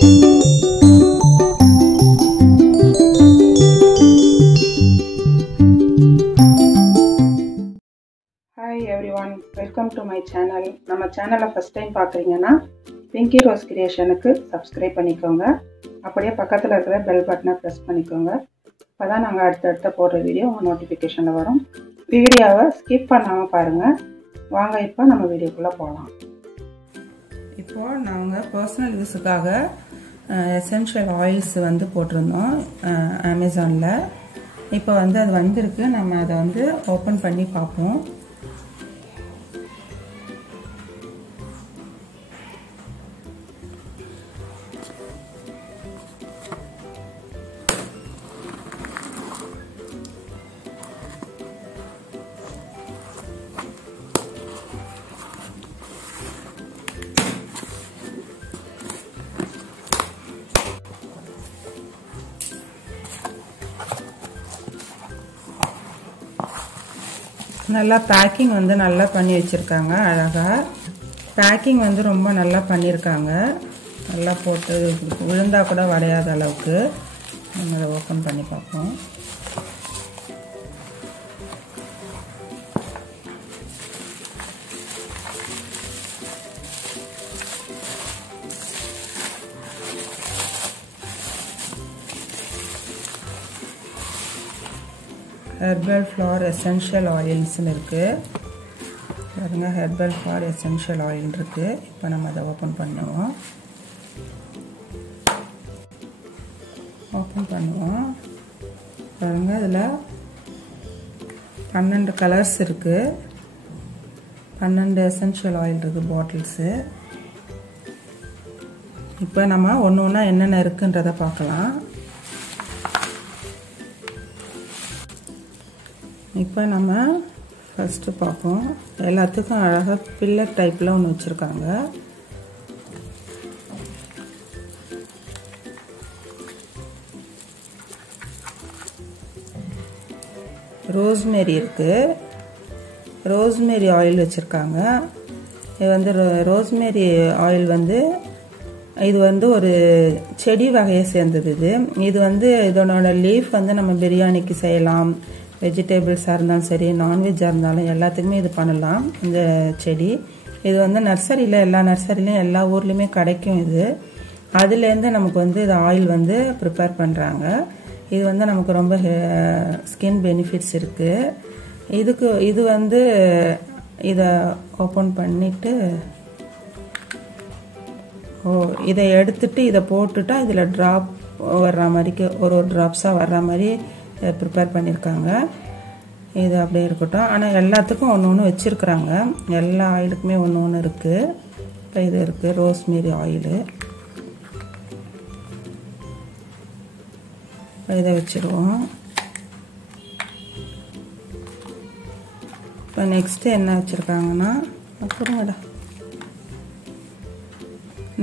Hi everyone, welcome to my channel. நம்ம சேனலை first time பார்க்குறீங்கன்னா பிங்கி ரோஸ் கிரியேஷனுக்கு சப்ஸ்கிரைப் பண்ணிக்கோங்க. அப்படியே பக்கத்தில் இருக்கிற பெல் பட்டனை ப்ரெஸ் பண்ணிக்கோங்க. அப்போ தான் நாங்கள் அடுத்தடுத்த போடுற வீடியோ உங்கள் நோட்டிஃபிகேஷனில் வரும். வீடியோவை ஸ்கிப் பண்ணாமல் பாருங்கள். வாங்க இப்போ நம்ம வீடியோக்குள்ளே போகலாம். இப்போது நாங்கள் பர்சனல் யூஸுக்காக எசென்ஷியல் ஆயில்ஸ் வந்து போட்டிருந்தோம் அமேசானில். இப்போ வந்து அது வந்திருக்கு. நம்ம அதை வந்து ஓப்பன் பண்ணி பார்ப்போம். நல்லா பேக்கிங் வந்து நல்லா பண்ணி வச்சுருக்காங்க. அழகாக பேக்கிங் வந்து ரொம்ப நல்லா பண்ணியிருக்காங்க. நல்லா போட்டு விழுந்தால் கூட வடையாத அளவுக்கு. நம்ம அதை ஓப்பன் பண்ணி பார்ப்போம். Herbal flower essential oils இருக்கு. பாருங்க, Herbal flower essential oil இருக்கு. இப்போ நம்ம அதை ஓப்பன் பண்ணுவோம். பாருங்க, இதில் 12 கலர்ஸ் இருக்கு. 12 essential oil இருக்கு பாட்டில்ஸு. இப்போ நம்ம ஒன்று ஒன்றா என்னென்ன இருக்குன்றதை பார்க்கலாம். இப்போ நம்ம ஃபஸ்ட்டு பார்ப்போம். எல்லாத்துக்கும் அழகாக பில்லர் டைப்பில் ஒன்று வச்சுருக்காங்க. ரோஸ்மேரி இருக்குது. ரோஸ்மேரி ஆயில் வச்சுருக்காங்க. இது வந்து ரோஸ்மேரி ஆயில் வந்து இது வந்து ஒரு செடி வகையை சேர்ந்தது. இது வந்து இதனோட லீஃப் வந்து நம்ம பிரியாணிக்கு செய்யலாம். வெஜிடபிள்ஸாக இருந்தாலும் சரி, நான்வெஜ்ஜாக இருந்தாலும் எல்லாத்துக்குமே இது பண்ணலாம். இந்த செடி இது வந்து நர்சரியில் எல்லா நர்சரிலையும் எல்லா ஊர்லேயுமே கிடைக்கும். இது அதுலேருந்து நமக்கு வந்து இது ஆயில் வந்து ப்ரிப்பேர் பண்ணுறாங்க. இது வந்து நமக்கு ரொம்ப ஸ்கின் பெனிஃபிட்ஸ் இருக்குது. இது வந்து இதை ஓப்பன் பண்ணிவிட்டு இதை எடுத்துட்டு இதை போட்டுட்டா இதில் ட்ராப் வர்ற மாதிரிக்கு ஒரு ட்ராப்ஸாக வர்ற மாதிரி ப்ரிப்பேர் பண்ணியிருக்காங்க. இது அப்படியே இருக்கட்டும். ஆனால் எல்லாத்துக்கும் ஒன்று ஒன்று வச்சுருக்குறாங்க. எல்லா ஆயிலுக்குமே ஒன்று ஒன்று இருக்குது. இப்போ இது இருக்குது ரோஸ்மேரி ஆயிலு. இப்போ இதை வச்சுருவோம். இப்போ நெக்ஸ்ட்டு என்ன வச்சுருக்காங்கன்னா அப்புறமேடா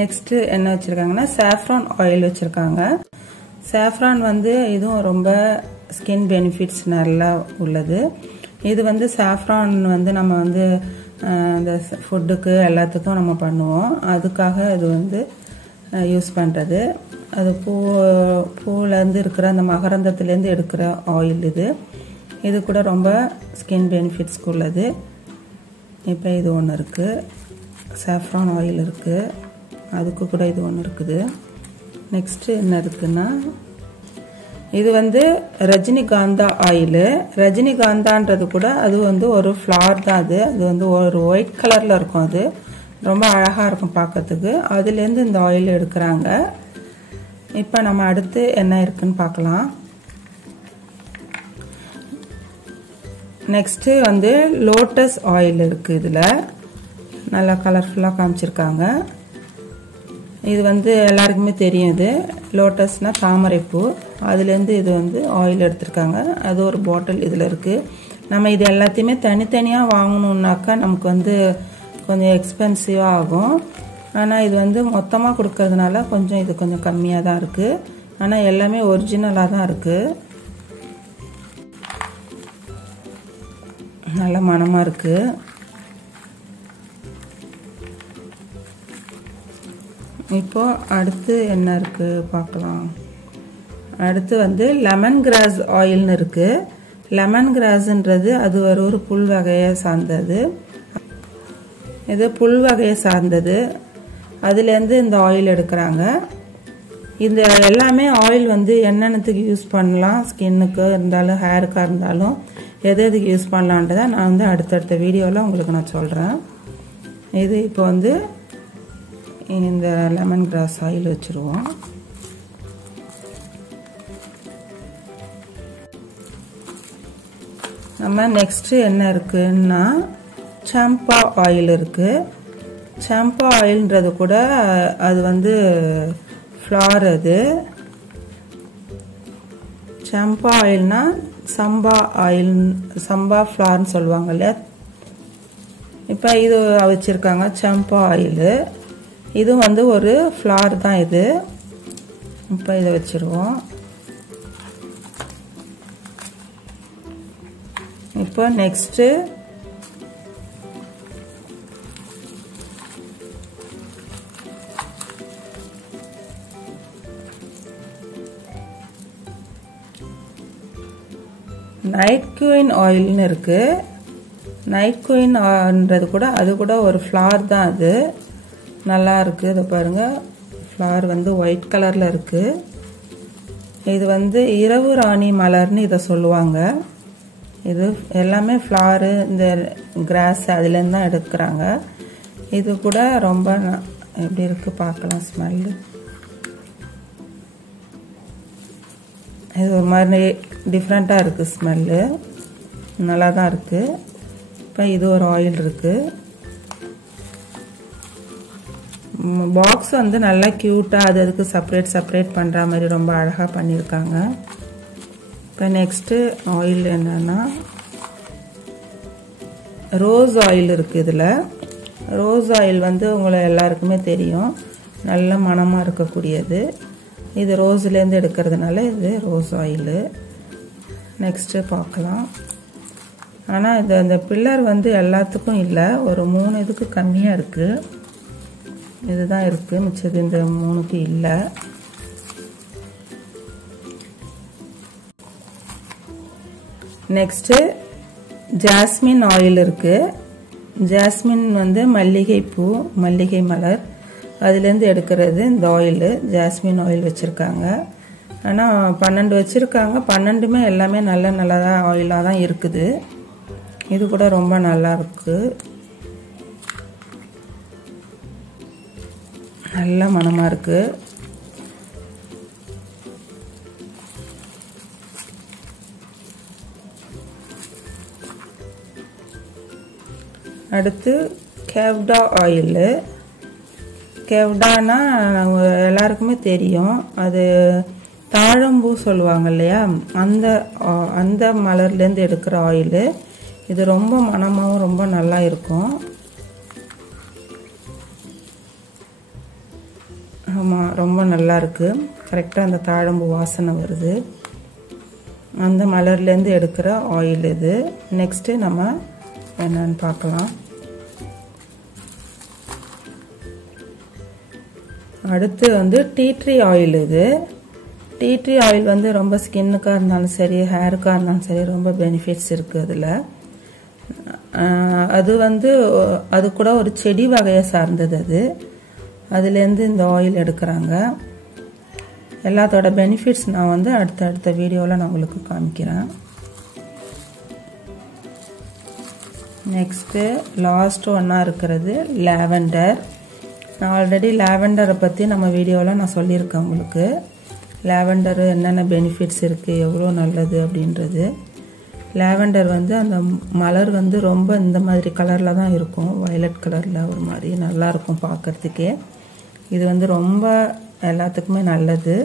நெக்ஸ்ட்டு என்ன வச்சுருக்காங்கன்னா சாஃப்ரான் ஆயில் வச்சுருக்காங்க. சாஃப்ரான் வந்து இதுவும் ரொம்ப ஸ்கின் பெனிஃபிட்ஸ் நல்லா உள்ளது. இது வந்து சாஃப்ரான் வந்து நம்ம வந்து இந்த ஃபுட்டுக்கு எல்லாத்துக்கும் நம்ம பண்ணுவோம். அதுக்காக இது வந்து யூஸ் பண்ணுறது. அது பூவிலேருந்து இருக்கிற அந்த மகரந்தத்துலேருந்து எடுக்கிற ஆயில் இது கூட ரொம்ப ஸ்கின் பெனிஃபிட்ஸ்க்கு உள்ளது. இப்போ இது ஒன்று இருக்குது. சாஃப்ரான் ஆயில் இருக்குது. அதுக்கு கூட இது ஒன்று இருக்குது. நெக்ஸ்ட்டு என்ன இருக்குன்னா இது வந்து ரஜினிகாந்தா ஆயிலு. ரஜினிகாந்தான்றது கூட அது வந்து ஒரு ஃப்ளவர் தான். அது வந்து ஒரு ஒயிட் கலரில் இருக்கும். அது ரொம்ப அழகாக இருக்கும் பார்க்கறதுக்கு. அதுலேருந்து இந்த ஆயில் எடுக்கிறாங்க. இப்போ நம்ம அடுத்து என்ன இருக்குன்னு பார்க்கலாம். நெக்ஸ்ட்டு வந்து லோட்டஸ் ஆயில் இருக்குது. இதில் நல்லா கலர்ஃபுல்லாக காமிச்சிருக்காங்க. இது வந்து எல்லாருக்குமே தெரியும். இது லோட்டஸ்னால் தாமரைப்பூ. அதுலேருந்து இது வந்து ஆயில் எடுத்திருக்காங்க. அது ஒரு பாட்டில் இதில் இருக்குது. நம்ம இது எல்லாத்தையுமே தனித்தனியாக வாங்கணுன்னாக்கா நமக்கு வந்து கொஞ்சம் எக்ஸ்பென்சிவாக ஆகும். ஆனால் இது வந்து மொத்தமாக கொடுக்கறதுனால கொஞ்சம் இது கொஞ்சம் கம்மியாக தான் இருக்குது. ஆனால் எல்லாமே ஒரிஜினலாக தான் இருக்குது. நல்ல மணமாக இருக்குது. இப்போ அடுத்து என்ன இருக்குது பார்க்கலாம். அடுத்து வந்து லெமன் கிராஸ் ஆயில்னு இருக்குது. லெமன் கிராஸ்ன்றது அது ஒரு புல் வகையை சார்ந்தது. இது புல் வகையை சார்ந்தது. அதுலேருந்து இந்த ஆயில் எடுக்கிறாங்க. இந்த எல்லாமே ஆயில் வந்து என்னென்னத்துக்கு யூஸ் பண்ணலாம், ஸ்கின்னுக்கு இருந்தாலும் ஹேருக்காக இருந்தாலும் எதுக்கு யூஸ் பண்ணலான்றதை நான் வந்து அடுத்தடுத்த வீடியோவில் உங்களுக்கு நான் சொல்கிறேன். இது இப்போ வந்து இந்த லெமன் கிராஸ் ஆயில் வச்சுருவோம். நம்ம நெக்ஸ்ட்டு என்ன இருக்குன்னா சம்பா ஆயில் இருக்குது. சம்பா ஆயில்ன்றது கூட அது வந்து ஃப்ளார். அது சம்பா ஆயில்னா சம்பா ஆயில், சம்பா ஃப்ளார்னு சொல்லுவாங்க இல்லையா. இப்போ இது வச்சுருக்காங்க சம்பா ஆயில். இது வந்து ஒரு ஃப்ளார் தான் இது. இப்போ இதை வச்சுருவோம். இப்போ நெக்ஸ்ட்டு நைட் குயின் ஆயில்னு இருக்கு. நைட் குயின்ன்றது கூட அது கூட ஒரு ஃப்ளார் தான். அது நல்லா இருக்கு. இதை பாருங்க, ஃப்ளார் வந்து ஒயிட் கலர்ல இருக்கு. இது வந்து இரவு ராணி மலர்னு இதை சொல்லுவாங்க. இது எல்லாமே ஃப்ளாரு, இந்த கிராஸ் அதுலேருந்து தான் எடுக்கிறாங்க. இது கூட ரொம்ப எப்படி இருக்கு பார்க்கலாம். ஸ்மெல்லு இது ஒரு மாதிரி டிஃப்ரெண்ட்டாக இருக்குது. ஸ்மெல்லு நல்லா தான் இருக்குது. இப்போ இது ஒரு ஆயில் இருக்குது. பாக்ஸ் வந்து நல்லா க்யூட்டாக அதுக்கு செப்பரேட் பண்ணுற மாதிரி ரொம்ப அழகாக பண்ணியிருக்காங்க. இப்போ நெக்ஸ்ட்டு ஆயில் என்னன்னா ரோஸ் ஆயில் இருக்குது. இதில் ரோஸ் ஆயில் வந்து உங்களை எல்லாருக்குமே தெரியும், நல்ல மணமாக இருக்கக்கூடியது. இது ரோஸ்லேருந்து எடுக்கிறதுனால இது ரோஸ் ஆயிலு. நெக்ஸ்ட்டு பார்க்கலாம். ஆனால் இது அந்த பில்லர் வந்து எல்லாத்துக்கும் இல்லை, ஒரு 3 இதுக்கு கம்மியாக இருக்குது. இதுதான் இருக்குது, மிச்சது இந்த 3க்கு இல்லை. நெக்ஸ்ட்டு ஜாஸ்மின் ஆயில் இருக்குது. ஜாஸ்மின் வந்து மல்லிகை பூ, மல்லிகை மலர், அதுலேருந்து எடுக்கிறது இந்த ஆயில். ஜாஸ்மின் ஆயில் வச்சுருக்காங்க. ஆனால் 12 வச்சுருக்காங்க. 12மே எல்லாமே நல்லதாக ஆயிலாக தான் இருக்குது. இது கூட ரொம்ப நல்லா இருக்கு, நல்ல மணமாக இருக்கு. அடுத்து கேவ்டா ஆயில். கேவ்டானா எல்லாருக்குமே தெரியும், அது தாழம்பூ சொல்லுவாங்க இல்லையா, அந்த மலர்லேருந்து எடுக்கிற ஆயில். இது ரொம்ப மணமாகவும் ரொம்ப நல்லா இருக்கும். ஆமாம், ரொம்ப நல்லா இருக்கு. கரெக்டாக அந்த தாழம்பூ வாசனை வருது. அந்த மலர்லேருந்து எடுக்கிற ஆயில் இது. நெக்ஸ்ட்டு நம்ம என்னன்னு பார்க்கலாம். அடுத்து வந்து டீ ட்ரீ ஆயில். இது டீ ட்ரீ ஆயில் வந்து ரொம்ப ஸ்கின்னுக்காக இருந்தாலும் சரி, ஹேருக்காக இருந்தாலும் சரி, ரொம்ப பெனிஃபிட்ஸ் இருக்குது அதில். அது வந்து அது கூட ஒரு செடி வகையை சார்ந்தது. அதுலேருந்து இந்த ஆயில் எடுக்கிறாங்க. எல்லாத்தோட பெனிஃபிட்ஸ் நான் வந்து அடுத்த வீடியோவில் நான் உங்களுக்கு காமிக்கிறேன். நெக்ஸ்ட்டு லாஸ்ட் ஒன்றா இருக்கிறது லாவெண்டர். நான் ஆல்ரெடி லாவெண்டரை பற்றி நம்ம வீடியோவில் நான் சொல்லியிருக்கேன் உங்களுக்கு. லாவெண்டர் என்னென்ன பெனிஃபிட்ஸ் இருக்குது, எவ்வளோ நல்லது அப்படின்றது. லாவெண்டர் வந்து அந்த மலர் வந்து ரொம்ப இந்த மாதிரி கலரில் தான் இருக்கும், வயலட் கலரில் ஒரு மாதிரி நல்லாயிருக்கும் பார்க்குறதுக்கே. இது வந்து ரொம்ப எல்லாத்துக்குமே நல்லது.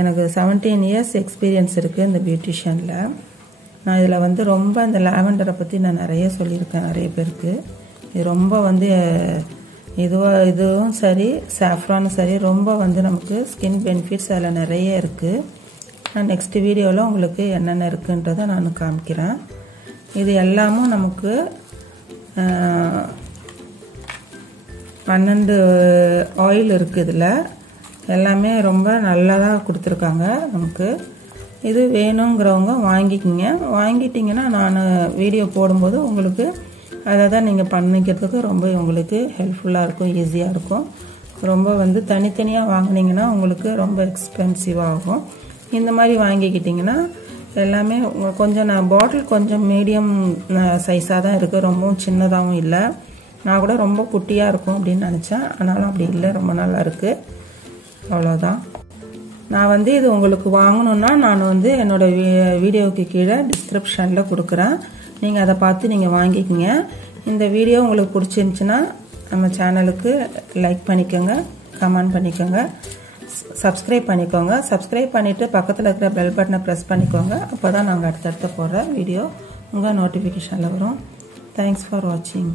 எனக்கு 17 இயர்ஸ் எக்ஸ்பீரியன்ஸ் இருக்குது இந்த பியூட்டிஷியனில். நான் இதில் வந்து ரொம்ப இந்த லாவெண்டரை பற்றி நான் நிறைய சொல்லியிருக்கேன் நிறைய பேருக்கு. இது ரொம்ப வந்து இதுவும் சரி, சாஃப்ரானும் சரி, ரொம்ப வந்து நமக்கு ஸ்கின் பெனிஃபிட்ஸ் அதில் நிறைய இருக்குது. நான் நெக்ஸ்ட் வீடியோவில் உங்களுக்கு என்னென்ன இருக்குன்றதை நான் காமிக்கிறேன். இது எல்லாமும் நமக்கு 12 ஆயில் இருக்குது இதில். எல்லாமே ரொம்ப நல்லதாக கொடுத்துருக்காங்க நமக்கு. இது வேணுங்கிறவங்க வாங்கிக்கிங்க. வாங்கிட்டிங்கன்னா நான் வீடியோ போடும்போது உங்களுக்கு அதை தான் நீங்கள் பண்ணிக்கிறதுக்கு ரொம்ப உங்களுக்கு ஹெல்ப்ஃபுல்லாக இருக்கும், ஈஸியாக இருக்கும். ரொம்ப வந்து தனித்தனியாக வாங்கினீங்கன்னா உங்களுக்கு ரொம்ப எக்ஸ்பென்சிவாக ஆகும். இந்த மாதிரி வாங்கிக்கிட்டிங்கன்னா எல்லாமே கொஞ்சம் நான் பாட்டில் கொஞ்சம் மீடியம் சைஸாக தான் இருக்குது, ரொம்பவும் சின்னதாகவும் இல்லை. நான் கூட ரொம்ப குட்டியாக இருக்கும் அப்படின்னு நினச்சேன், ஆனாலும் அப்படி இல்லை, ரொம்ப நல்லா இருக்குது. அவ்வளோதான். நான் வந்து இது உங்களுக்கு வாங்கணுன்னா நான் வந்து என்னோடய வீடியோவுக்கு கீழே டிஸ்கிரிப்ஷனில் கொடுக்குறேன். நீங்கள் அதை பார்த்து நீங்கள் வாங்கிக்கிங்க. இந்த வீடியோ உங்களுக்கு பிடிச்சிருந்துச்சுன்னா நம்ம சேனலுக்கு லைக் பண்ணிக்கோங்க, கமெண்ட் பண்ணிக்கோங்க, சப்ஸ்கிரைப் பண்ணிக்கோங்க. சப்ஸ்கிரைப் பண்ணிவிட்டு பக்கத்தில் இருக்கிற பெல் பட்டனை ப்ரெஸ் பண்ணிக்கோங்க. அப்போ தான் நாங்கள் அடுத்தடுத்து போடுற வீடியோ உங்கள் நோட்டிஃபிகேஷனில் வரும். தேங்க்ஸ் ஃபார் வாட்சிங்.